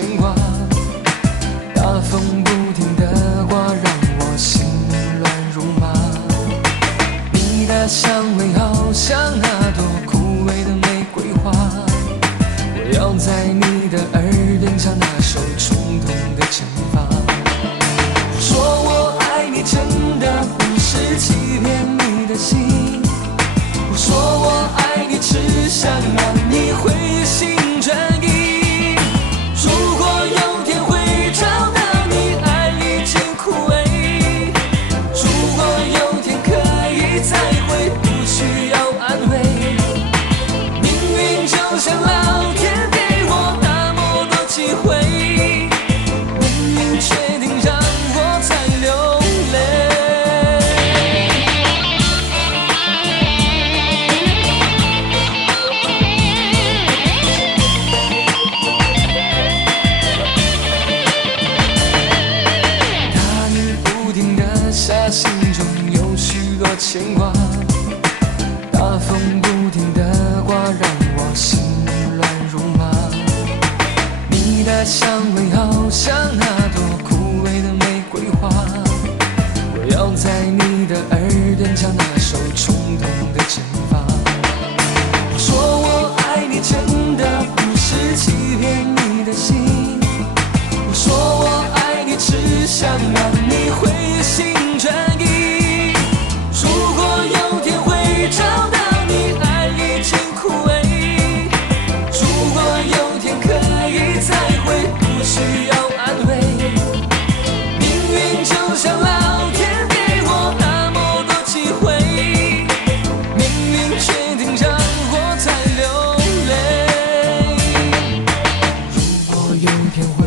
牵挂，大风不停地刮，让我心乱如麻。你的香味好像那朵枯萎的玫瑰花，我要在你的耳边唱那首冲动的惩罚。说我爱你真的不是欺骗你的心，我说我爱你只想让你回心转意。如果有天会找到你爱已经枯萎，如果有天可以再会不需要安慰，命运就像老天给我那么多机会，命运决定让我再流泪。大雨不停地下，心中有许多牵挂，大风不停地刮，让我心乱如麻。你的香味好像那朵枯萎的玫瑰花，我要在你的耳边唱那首冲动的惩罚。说我爱你真的不是欺骗你的心，我说我爱你只想让你回心转意。如果有天会找到你爱已经枯萎，如果有天可以再会不需要安慰，命运就像老天给我那么多机会，命运决定让我再流泪。如果有天会